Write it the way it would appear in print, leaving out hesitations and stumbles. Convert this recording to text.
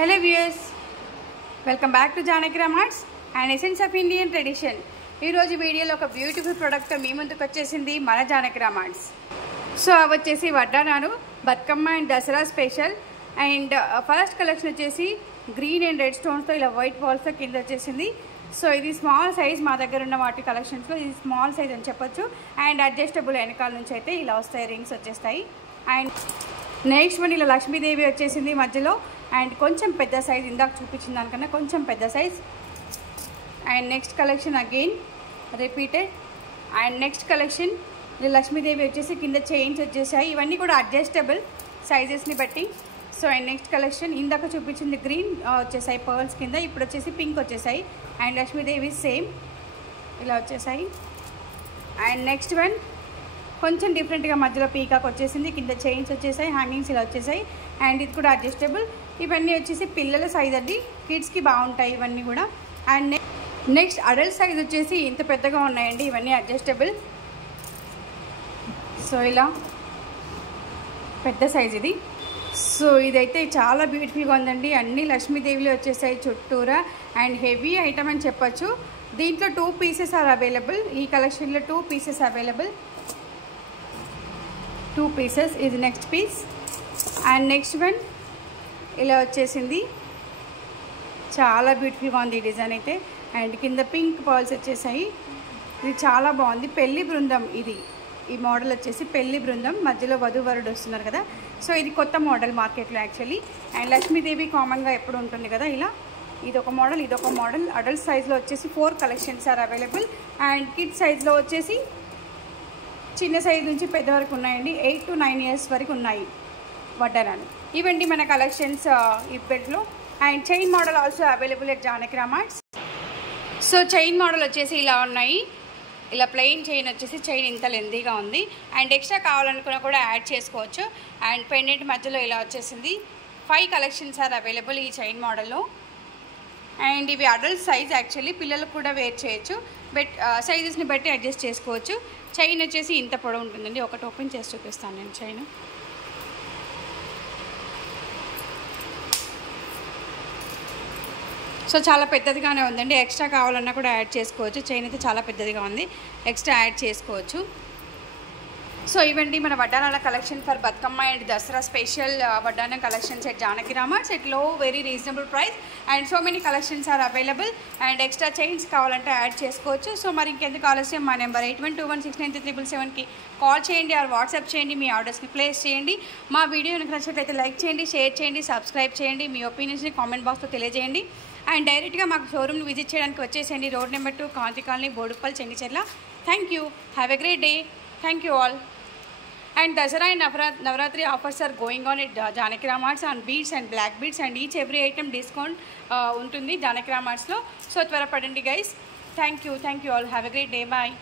Hello viewers, welcome back to Janakira Marts and Essence of Indian Tradition. ఈ రోజు వీడియోలో ఒక బ్యూటిఫుల్ ప్రోడక్ట్ మీ ముందుకు వచ్చేసింది మన జానకిరా మార్ట్స్. సో అవి వచ్చేసి వడ్డానాలు Bathukamma and Dasara special and first collection వచ్చేసి గ్రీన్ అండ్ రెడ్ స్టోన్స్తో ఇలా వైట్ బాల్స్తో కింద వచ్చేసింది. సో ఇది స్మాల్ సైజ్ మా దగ్గర ఉన్న వాటి కలెక్షన్స్లో ఇది స్మాల్ సైజ్ అని చెప్పొచ్చు. అండ్ అడ్జస్టబుల్ వెనకాల నుంచి అయితే ఇలా వస్తాయి, రింగ్స్ వచ్చేస్తాయి. అండ్ నెక్స్ట్ వన్ ఇలా లక్ష్మీదేవి వచ్చేసింది మధ్యలో అండ్ కొంచెం పెద్ద సైజ్, ఇందాక చూపించిన దానికన్నా కొంచెం పెద్ద size. And next collection again repeated. And next collection Lakshmidevi వచ్చేసి కింద చైన్స్ వచ్చేసాయి. ఇవన్నీ కూడా అడ్జస్టబుల్ సైజెస్ని బట్టి. సో అండ్ నెక్స్ట్ కలెక్షన్ ఇందాక చూపించింది గ్రీన్ వచ్చేసాయి పర్ల్స్ కింద, ఇప్పుడు వచ్చేసి పింక్ వచ్చేసాయి. అండ్ లక్ష్మీదేవి సేమ్ ఇలా వచ్చేసాయి. అండ్ నెక్స్ట్ వన్ కొంచెం డిఫరెంట్గా మధ్యలో పీకాక్ వచ్చేసింది, కింద చైన్స్ వచ్చేసాయి, హ్యాంగింగ్స్ ఇలా వచ్చేసాయి. అండ్ ఇది కూడా అడ్జస్టబుల్. ఇవన్నీ వచ్చేసి పిల్లల సైజ్ అండి, కిడ్స్కి బాగుంటాయి ఇవన్నీ కూడా. అండ్ నెక్స్ట్ అడల్ట్ సైజ్ వచ్చేసి ఇంత పెద్దగా ఉన్నాయండి, ఇవన్నీ అడ్జస్టబుల్. సో ఇలా పెద్ద సైజ్ ఇది. సో ఇదైతే చాలా బ్యూటిఫుల్గా ఉందండి. అన్ని లక్ష్మీదేవిలో వచ్చేసాయి చుట్టూరా అండ్ హెవీ ఐటమ్ అని చెప్పచ్చు. దీంట్లో 2 పీసెస్ ఆర్ అవైలబుల్. ఈ కలెక్షన్లో 2 పీసెస్ అవైలబుల్. 2 పీసెస్ ఇది next piece. And next one ఇలా వచ్చేసింది, చాలా బ్యూటిఫుల్గా ఉంది ఈ డిజైన్ అయితే. అండ్ కింద పింక్ పర్ల్స్ వచ్చేసాయి. ఇది చాలా బాగుంది, పెళ్లి బృందం ఇది. ఈ మోడల్ వచ్చేసి పెళ్లి బృందం, మధ్యలో వధూవరుడు వస్తున్నారు కదా. సో ఇది కొత్త మోడల్ మార్కెట్లో యాక్చువల్లీ. అండ్ లక్ష్మీదేవి కామన్గా ఎప్పుడు ఉంటుంది కదా ఇలా. ఇదొక మోడల్, ఇదొక మోడల్. అడల్ట్ సైజ్లో వచ్చేసి 4 collections are available. And kids సైజ్లో వచ్చేసి చిన్న సైజ్ నుంచి పెద్ద వరకు ఉన్నాయండి. 8 to 9 ఇయర్స్ వరకు ఉన్నాయి వడ్డానాలు. ఇవండి మన కలెక్షన్స్ ఈ బెడ్లో. And chain model also available at Janakira marts. So chain model వచ్చేసి ఇలా ఉన్నాయి. ఇలా ప్లెయిన్ చైన్ వచ్చేసి చైన్ ఇంత లెందీగా ఉంది. అండ్ ఎక్స్ట్రా కావాలనుకున్నా కూడా యాడ్ చేసుకోవచ్చు. అండ్ పెండెంట్ మధ్యలో ఇలా వచ్చేసింది. 5 కలెక్షన్స్ ఆర్ అవైలబుల్ ఈ చైన్ మోడల్లో. అండ్ ఇవి అడల్ట్ సైజ్ యాక్చువల్లీ, పిల్లలకు కూడా వేర్ చేయొచ్చు. బట్ సైజెస్ని బట్టి అడ్జస్ట్ చేసుకోవచ్చు. చైన్ వచ్చేసి ఇంత పొడవు ఉంటుందండి. ఒకటి ఓపెన్ చేసి చూపిస్తాను నేను చైన్. సో చాలా పెద్దదిగానే ఉందండి. ఎక్స్ట్రా కావాలన్నా కూడా యాడ్ చేసుకోవచ్చు. చైన్ అయితే చాలా పెద్దదిగా ఉంది, ఎక్స్ట్రా యాడ్ చేసుకోవచ్చు. సో ఇవండి మన వడ్డానాల collection for Bathukamma and Dasara special వడ్డానం collections at Janakira marts at low very reasonable price. And so many collections are available. And extra chains కావాలంటే యాడ్ చేసుకోవచ్చు. సో మరి ఇంకెందుకు ఆలస్యం, మా నెంబర్ 8121693777కి కాల్ చేయండి ఆర్ వాట్సాప్ చేయండి. మీ ఆర్డర్స్ని ప్లేస్ చేయండి. మా వీడియో కనుక నచ్చినట్లయితే లైక్ చేయండి, షేర్ చేయండి, సబ్స్క్రైబ్ చేయండి. మీ ఒపీనియన్స్ని కామెంట్ బాక్స్లో తెలియజేయండి. అండ్ డైరెక్ట్గా మాకు షోరూమ్ని విజిట్ చేయడానికి వచ్చేసేయండి. Road number 2 Kanthi colony, Boduppal, Chengicherla. Thank you, have a great day. Thank you all. And Dasara and Navratri offers are going on at Janakira Marts on beads and black beads and each every item discount untundi Janakira Marts lo. So త్వరపడండి guys. Thank you all. Have a great day. Bye.